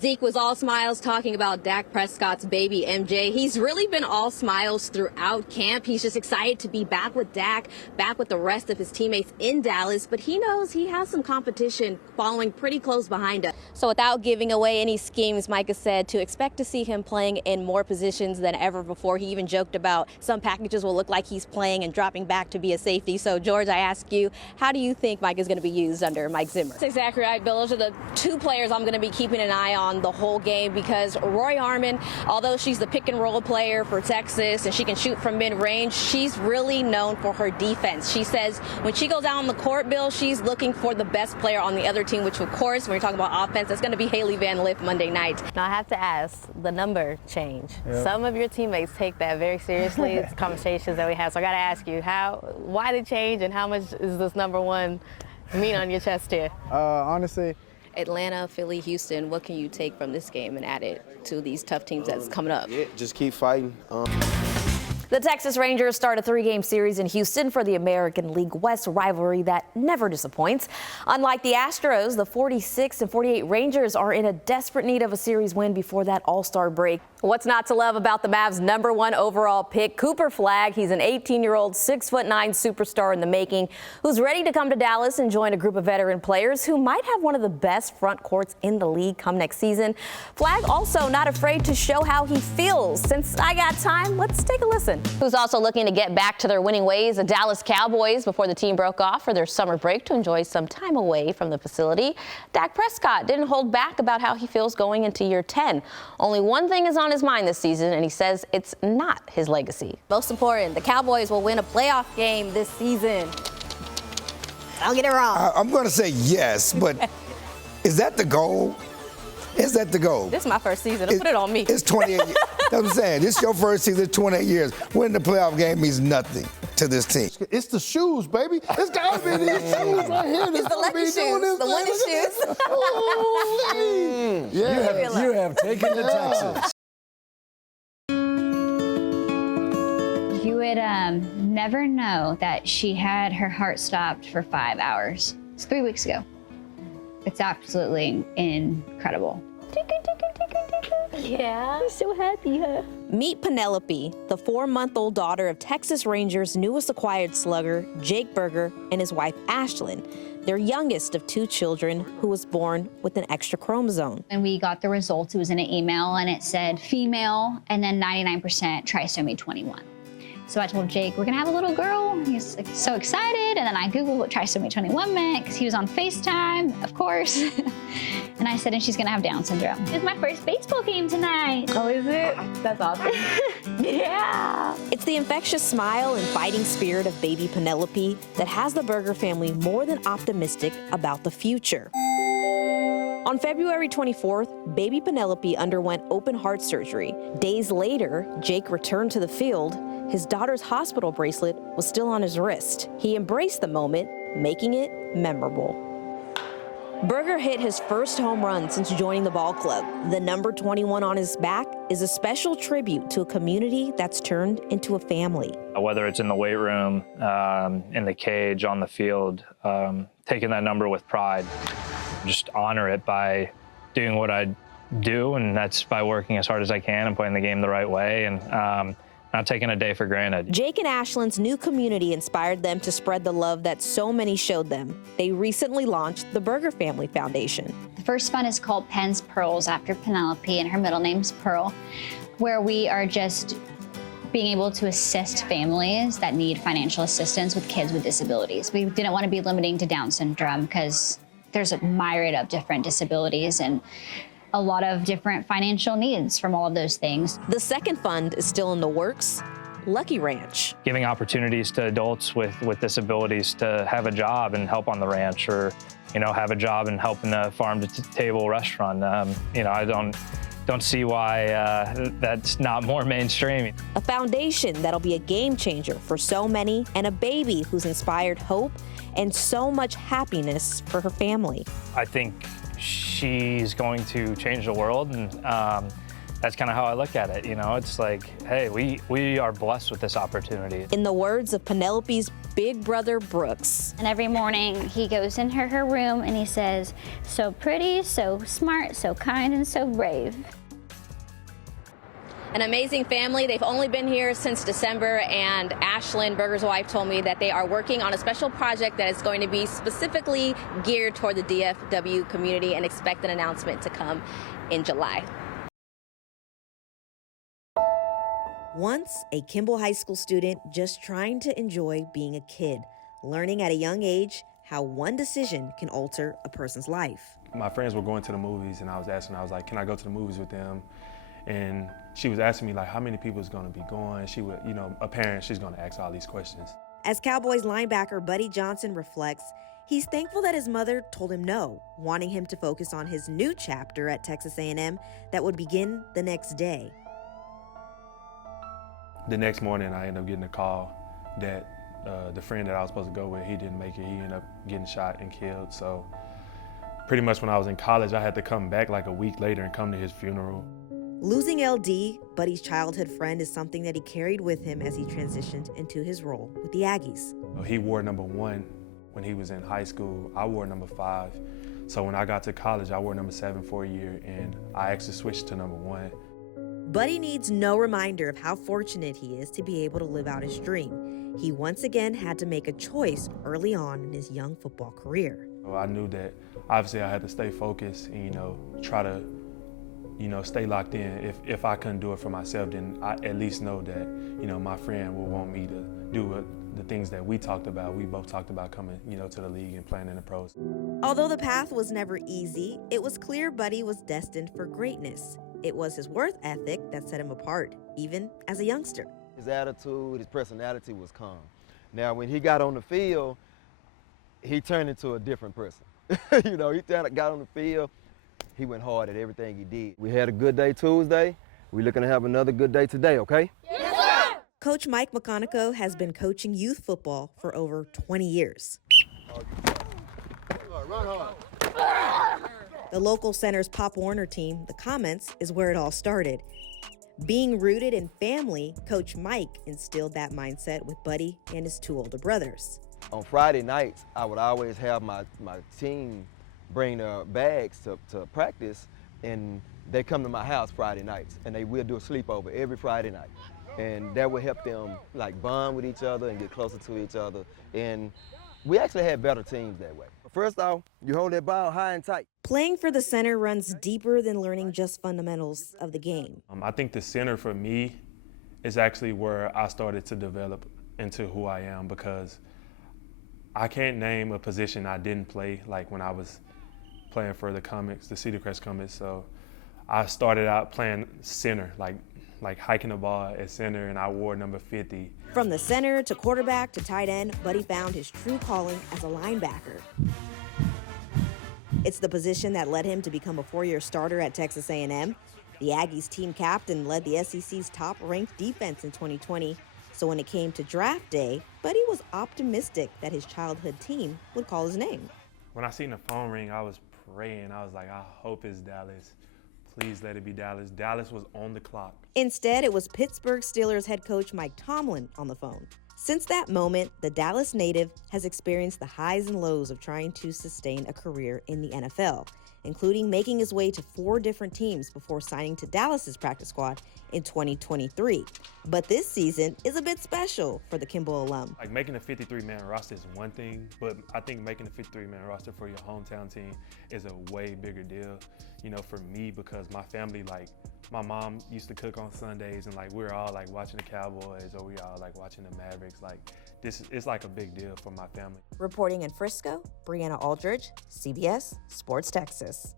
Zeke was all smiles talking about Dak Prescott's baby, MJ. He's really been all smiles throughout camp. He's just excited to be back with Dak, back with the rest of his teammates in Dallas, but he knows he has some competition following pretty close behind him. So without giving away any schemes, Micah said to expect to see him playing in more positions than ever before. He even joked about some packages will look like he's playing and dropping back to be a safety. So, George, I ask you, how do you think Micah is going to be used under Mike Zimmer? That's exactly right, Bill. Those are the two players I'm going to be keeping an eye on the whole game, because Roy Harmon, although she's the pick and roll player for Texas and she can shoot from mid-range, she's really known for her defense. She says when she goes out on the court, Bill, she's looking for the best player on the other team, which of course, when you're talking about offense, that's going to be Haley Van Lith Monday night. Now I have to ask, the number change. Yep. Some of your teammates take that very seriously. It's conversations that we have. So I got to ask you, why the change, and how much is this number one mean on your chest here? Honestly, Atlanta, Philly, Houston, what can you take from this game and add it to these tough teams that's coming up? Yeah, just keep fighting. The Texas Rangers start a 3-game series in Houston for the American League West rivalry that never disappoints. Unlike the Astros, the 46 and 48 Rangers are in a desperate need of a series win before that All-Star break. What's not to love about the Mavs' #1 overall pick, Cooper Flagg? He's an 18-year-old, 6'9" superstar in the making who's ready to come to Dallas and join a group of veteran players who might have one of the best front courts in the league come next season. Flagg also not afraid to show how he feels. Since I got time, let's take a listen. Who's also looking to get back to their winning ways? The Dallas Cowboys, before the team broke off for their summer break to enjoy some time away from the facility. Dak Prescott didn't hold back about how he feels going into year 10. Only one thing is on his mind this season, and he says it's not his legacy. Most important, the Cowboys will win a playoff game this season. Don't get it wrong. I'm going to say yes, but is that the goal? Is that the goal? This is my first season. Don't put it on me. It's 28 years. That's what I'm saying. This is your first season, 28 years. Winning the playoff game means nothing to this team. it's the shoes, baby. It's got to be these shoes right here. It's the lucky shoes, the winning shoes. Holy. Yeah. You have taken to Texas. You would never know that she had her heart stopped for 5 hours. It's 3 weeks ago. It's absolutely incredible. Yeah. I'm so happy, huh? Meet Penelope, the 4-month-old daughter of Texas Rangers' newest acquired slugger, Jake Burger, and his wife, Ashlyn, their youngest of 2 children who was born with an extra chromosome. And we got the results. It was in an email, and it said female, and then 99% trisomy 21. So I told Jake, we're gonna have a little girl. He's like, so excited. And then I Googled what trisomy 21 meant, because he was on FaceTime, of course. And I said, and she's gonna have Down syndrome. It's my first baseball game tonight. Oh, is it? That's awesome. Yeah. It's the infectious smile and fighting spirit of baby Penelope that has the Burger family more than optimistic about the future. On February 24th, baby Penelope underwent open heart surgery. Days later, Jake returned to the field. His daughter's hospital bracelet was still on his wrist. He embraced the moment, making it memorable. Burger hit his first home run since joining the ball club. The number 21 on his back is a special tribute to a community that's turned into a family. Whether it's in the weight room, in the cage, on the field, taking that number with pride, just honor it by doing what I do, and that's by working as hard as I can and playing the game the right way, and not taking a day for granted. Jake and Ashlyn's new community inspired them to spread the love that so many showed them. They recently launched the Burger Family Foundation. The first fund is called Penn's Pearls, after Penelope, and her middle name's Pearl, where we are just being able to assist families that need financial assistance with kids with disabilities. We didn't want to be limiting to Down syndrome, because there's a myriad of different disabilities and a lot of different financial needs from all of those things. The second fund is still in the works, Lucky Ranch. Giving opportunities to adults with disabilities to have a job and help on the ranch, or have a job and help in a farm-to-table restaurant. I don't see why that's not more mainstream. A foundation that'll be a game changer for so many, and a baby who's inspired hope and so much happiness for her family. I think she's going to change the world, and that's kind of how I look at it. You know, it's like, hey, we are blessed with this opportunity. In the words of Penelope's big brother, Brooks. And every morning he goes in her room and he says, so pretty, so smart, so kind, and so brave. An amazing family. They've only been here since December, and Ashlyn, Berger's wife, told me that they are working on a special project that is going to be specifically geared toward the DFW community, and expect an announcement to come in July. Once a Kimball High School student just trying to enjoy being a kid, learning at a young age how one decision can alter a person's life. My friends were going to the movies, and I was like, can I go to the movies with them? And she was asking me, like, how many people is going to be going? She would, you know, a parent, she's going to ask all these questions. As Cowboys linebacker Buddy Johnson reflects, he's thankful that his mother told him no, wanting him to focus on his new chapter at Texas A&M that would begin the next day. The next morning, I ended up getting a call that the friend that I was supposed to go with, he didn't make it. He ended up getting shot and killed. So pretty much when I was in college, I had to come back like a week later and come to his funeral. Losing LD, Buddy's childhood friend, is something that he carried with him as he transitioned into his role with the Aggies. He wore number 1 when he was in high school. I wore number 5. So when I got to college, I wore number 7 for a year, and I actually switched to number 1. Buddy needs no reminder of how fortunate he is to be able to live out his dream. He once again had to make a choice early on in his young football career. So I knew that obviously I had to stay focused and, you know, try to, you know, stay locked in. If I couldn't do it for myself, then I at least know that, you know, my friend will want me to do the things that we talked about. We both talked about coming, you know, to the league and playing in the pros. Although the path was never easy, it was clear Buddy was destined for greatness. It was his work ethic that set him apart, even as a youngster. His attitude, his personality was calm. Now, when he got on the field, he turned into a different person. You know, he got on the field, he went hard at everything he did. We had a good day Tuesday. We're looking to have another good day today, okay? Yes, sir! Coach Mike McConico has been coaching youth football for over 20 years. Run hard. The local center's Pop Warner team, the Comments, is where it all started. Being rooted in family, Coach Mike instilled that mindset with Buddy and his 2 older brothers. On Friday nights, I would always have my team bring their bags to practice, and they come to my house Friday nights, and we'll do a sleepover every Friday night. And that would help them like bond with each other and get closer to each other. And we actually had better teams that way. First off, you hold that ball high and tight. Playing for the center runs deeper than learning just fundamentals of the game. I think the center for me is actually where I started to develop into who I am, because I can't name a position I didn't play, like when I was playing for the Comets, the Cedar Crest Comets. So I started out playing center, like hiking the ball at center, and I wore number 50. From the center to quarterback to tight end, Buddy found his true calling as a linebacker. It's the position that led him to become a 4-year starter at Texas A&M. The Aggies team captain led the SEC's top-ranked defense in 2020. So when it came to draft day, Buddy was optimistic that his childhood team would call his name. When I seen the phone ring, I was praying. I was like, I hope it's Dallas. Please let it be Dallas. Dallas was on the clock. Instead, it was Pittsburgh Steelers head coach Mike Tomlin on the phone. Since that moment, the Dallas native has experienced the highs and lows of trying to sustain a career in the NFL, including making his way to 4 different teams before signing to Dallas's practice squad in 2023. But this season is a bit special for the Kimball alum. Like, making a 53-man roster is one thing, but I think making a 53-man roster for your hometown team is a way bigger deal, you know, for me, because my family, like, my mom used to cook on Sundays, and like we're all like watching the Cowboys, or we all like watching the Mavericks. Like, it's like a big deal for my family. Reporting in Frisco, Briana Aldridge, CBS Sports Texas.